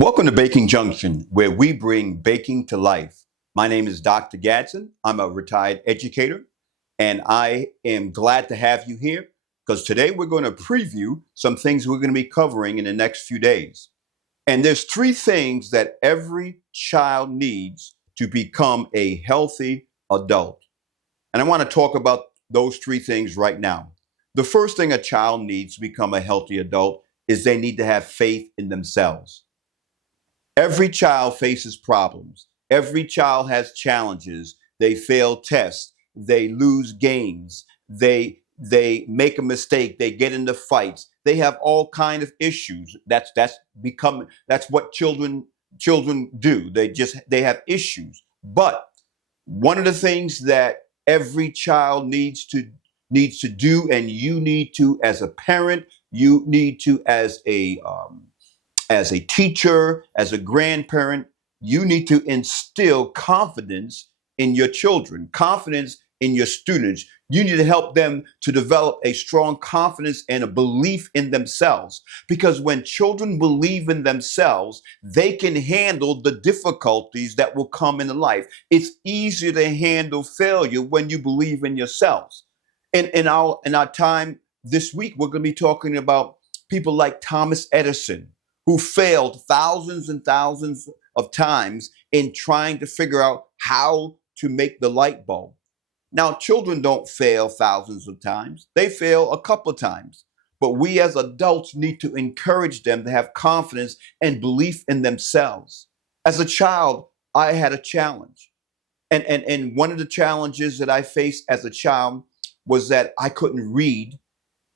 Welcome to Baking Junction, where we bring baking to life. My name is Dr. Gadsden. I'm a retired educator, and I am glad to have you here because today we're going to preview some things we're going to be covering in the next few days. And there's three things that every child needs to become a healthy adult. And I want to talk about those three things right now. The first thing a child needs to become a healthy adult is they need to have faith in themselves. Every child faces problems. Every child has challenges. They fail tests. They lose games. They make a mistake. They get into fights. They have all kind of issues. That's what children do. They have issues. But one of the things that every child needs to do, and you need to as a parent, you need to as a teacher, as a grandparent, you need to instill confidence in your children, confidence in your students. You need to help them to develop a strong confidence and a belief in themselves. Because when children believe in themselves, they can handle the difficulties that will come in life. It's easier to handle failure when you believe in yourselves. In our time this week, we're going to be talking about people like Thomas Edison, who failed thousands and thousands of times in trying to figure out how to make the light bulb. Now, children don't fail thousands of times. They fail a couple of times. But we as adults need to encourage them to have confidence and belief in themselves. As a child, I had a challenge. And one of the challenges that I faced as a child was that I couldn't read.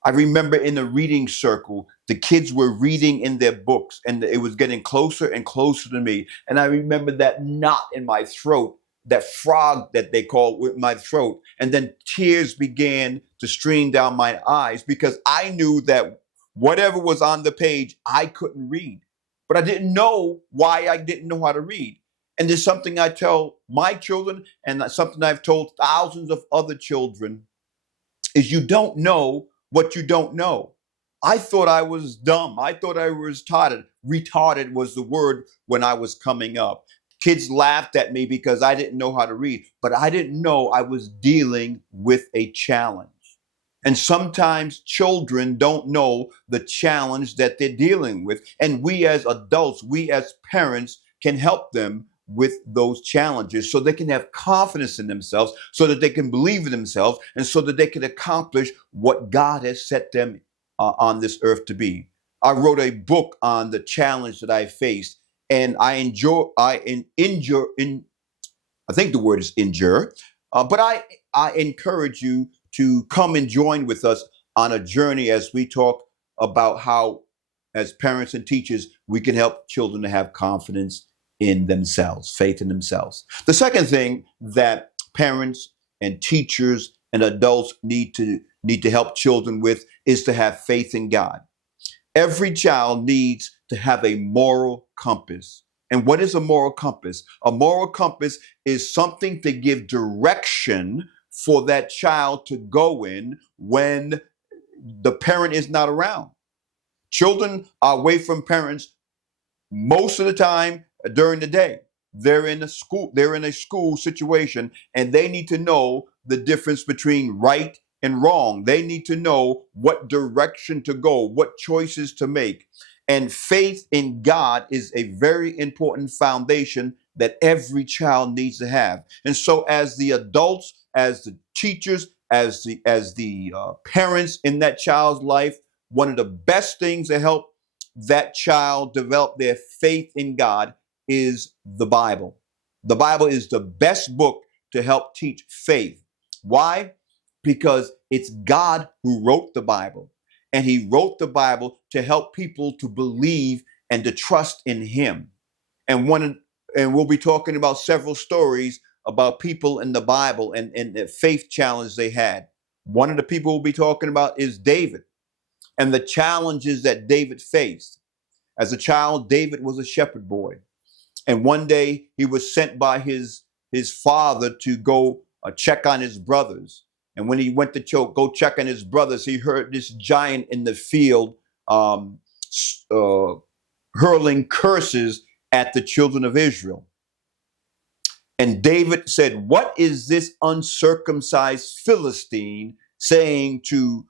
I remember in the reading circle, the kids were reading in their books and it was getting closer and closer to me. And I remember that knot in my throat, that frog that they called with my throat. And then tears began to stream down my eyes because I knew that whatever was on the page, I couldn't read. But I didn't know why I didn't know how to read. And there's something I tell my children and something I've told thousands of other children is you don't know what you don't know. I thought I was dumb. I thought I was retarded. Retarded was the word when I was coming up. Kids laughed at me because I didn't know how to read, but I didn't know I was dealing with a challenge. And sometimes children don't know the challenge that they're dealing with. And we as adults, we as parents can help them with those challenges so they can have confidence in themselves, so that they can believe in themselves, and so that they can accomplish what God has set them on this earth to be. I wrote a book on the challenge that I faced, and I think the word is endure, but I encourage you to come and join with us on a journey as we talk about how, as parents and teachers, we can help children to have confidence in themselves, faith in themselves. The second thing that parents and teachers and adults need to help children with is to have faith in God. Every child needs to have a moral compass. And what is a moral compass? A moral compass is something to give direction for that child to go in when the parent is not around. Children are away from parents most of the time during the day. They're in a school situation, and they need to know the difference between right and wrong. They need to know what direction to go, what choices to make. And faith in God is a very important foundation that every child needs to have. And so as the adults, as the teachers, as the parents in that child's life, one of the best things to help that child develop their faith in God is the Bible. The Bible is the best book to help teach faith. Why? Because it's God who wrote the Bible. And he wrote the Bible to help people to believe and to trust in him. And we'll be talking about several stories about people in the Bible and the faith challenge they had. One of the people we'll be talking about is David and the challenges that David faced. As a child, David was a shepherd boy. And one day he was sent by his father to go check on his brothers. And when he went to go check on his brothers, he heard this giant in the field hurling curses at the children of Israel. And David said, "What is this uncircumcised Philistine saying to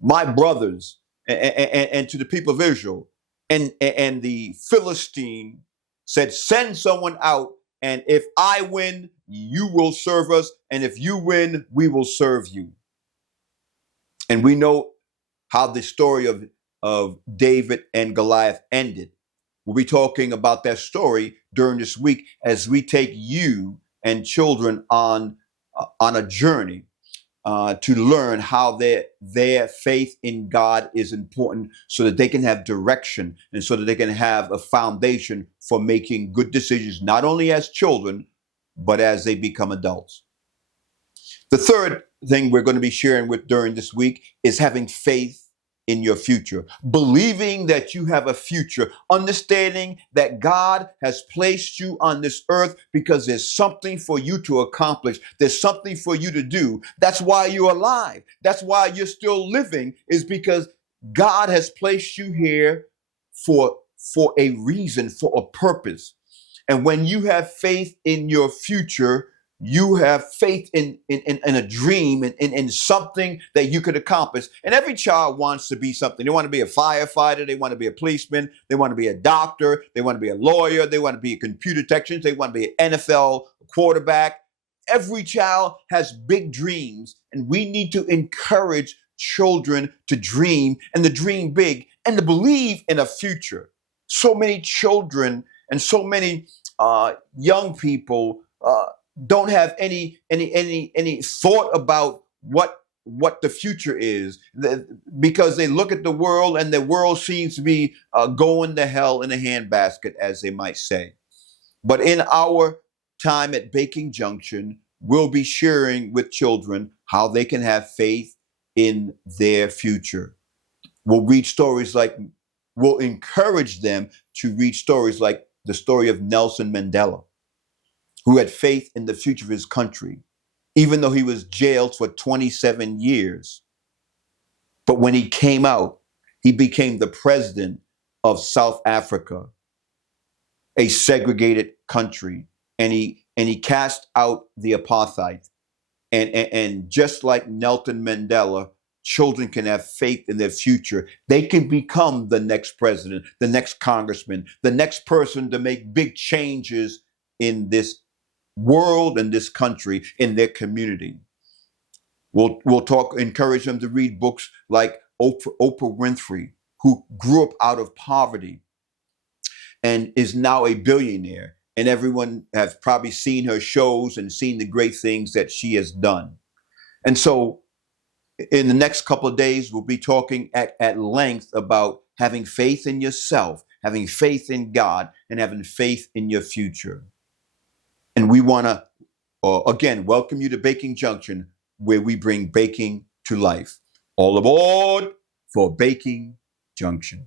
my brothers and to the people of Israel?" And the Philistine said, "Send someone out, and if I win, you will serve us, and if you win, we will serve you." And we know how the story of David and Goliath ended. We'll be talking about that story during this week as we take you and children on a journey to learn how their faith in God is important, so that they can have direction and so that they can have a foundation for making good decisions, not only as children, but as they become adults. The third thing we're going to be sharing with during this week is having faith in your future, believing that you have a future, understanding that God has placed you on this earth because there's something for you to accomplish. There's something for you to do. That's why you're alive. That's why you're still living, is because God has placed you here for a reason, for a purpose. And when you have faith in your future, you have faith in a dream, in something that you could accomplish. And every child wants to be something. They want to be a firefighter. They want to be a policeman. They want to be a doctor. They want to be a lawyer. They want to be a computer technician. They want to be an NFL quarterback. Every child has big dreams, and we need to encourage children to dream, and to dream big, and to believe in a future. So many children and so many young people don't have any thought about what the future is, because they look at the world, and the world seems to be going to hell in a handbasket, as they might say. But in our time at Baking Junction, we'll be sharing with children how they can have faith in their future. We'll encourage them to read stories like the story of Nelson Mandela, who had faith in the future of his country, even though he was jailed for 27 years. But when he came out, he became the president of South Africa, a segregated country, and he cast out the apartheid. And just like Nelson Mandela, children can have faith in their future. They can become the next president, the next congressman, the next person to make big changes in this world, in this country, in their community. We'll encourage them to read books like Oprah Winfrey, who grew up out of poverty and is now a billionaire. And everyone has probably seen her shows and seen the great things that she has done. And so in the next couple of days, we'll be talking at length about having faith in yourself, having faith in God, and having faith in your future. And we want to, again, welcome you to Baking Junction, where we bring baking to life. All aboard for Baking Junction.